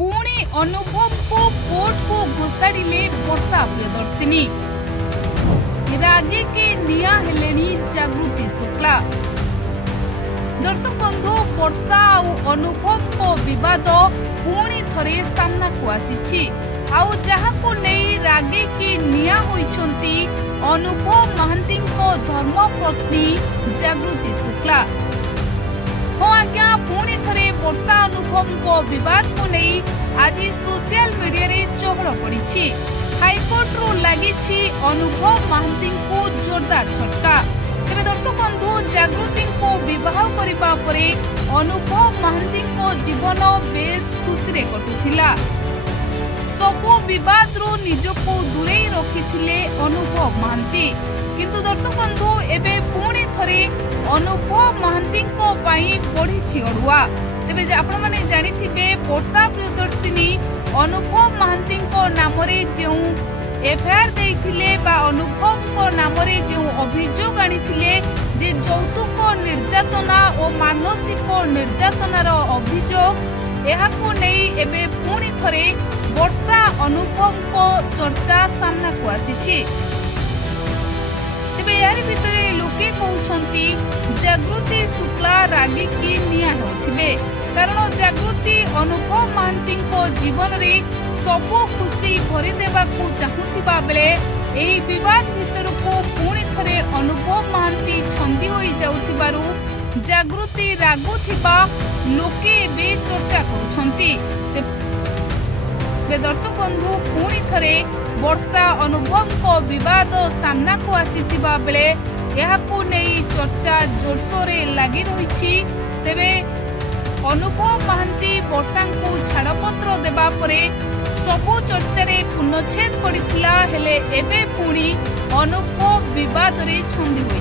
पुणी अनुभव को कोर्ट को घोषाड़िले वर्षा प्रियदर्शिनी। रागे के निया हेलेनी जागृति शुक्ला। दर्शक बंधु, वर्षा और अनुभव को विवाद पुणी थरे सामना को आसी आउ जहाको नहीं रागे के निया होइछंती अनुभव महांती धर्मपत्नी जागृति शुक्ला। हाँ आज्ञा, पुणी थरे वर्षा अनुभव को विवाद को नहीं आज सोशल मीडिया रे चहल पड़ी। हाईकोर्ट रु लगी अनुभव महांती को जोरदार झटका। तेज दर्शक बंधु, जागृति को विवाह करबा परे अनुभव महांती को जीवन बेस खुशी रे कटुथिला। सबु विवाद रु निजको दूरे रखिथिले अनुभव महांती। किंतु दर्शक बंधु, एबे पुणी थरे अनुभव महांती को पाई पढ़ी अड़ुआ। तेबे आपण माने जानिथिबे वर्षा प्रियदर्शिनी अनुभव महांती को नाम रे जेउ एफआईआर देइथिले बा अनुभव को नाम रे जेउ अभियोग आनिथिले जे यौतुक निर्यातना और मानसिक निर्यातनार अभियोग, एहाको नहीं एबे पुणी थरे वर्षा अनुभव को चर्चा सामना को आसीछि। तेबे यार भितरे लोके कहउछंती जागृति शुक्ला रागी की निया होथिबे, कारण जागृति अनुभव महांती को जीवन रे सबु खुशी भरी देबा को चाहुथिबा बेले एही विवाद भितर को पुणी थरे अनुभव महांती छंदी होई जाउथिबारु जागृति रागुथिबा लोके बे चर्चा करूछंती। दर्शक बंधु, पुणी थरे वर्षा अनुभव को विवाद सामना को आसीथिबा बेले एहाकु नेई चर्चा जोरसोरे लगी रही। तेबे अनुभव महांती वर्षा को छाड़पत्र देबा परे सबु चर्चा रे पूर्णच्छेद पड़िथिला, हेले एबे पुणी अनुभव विवाद रे छंदी होई।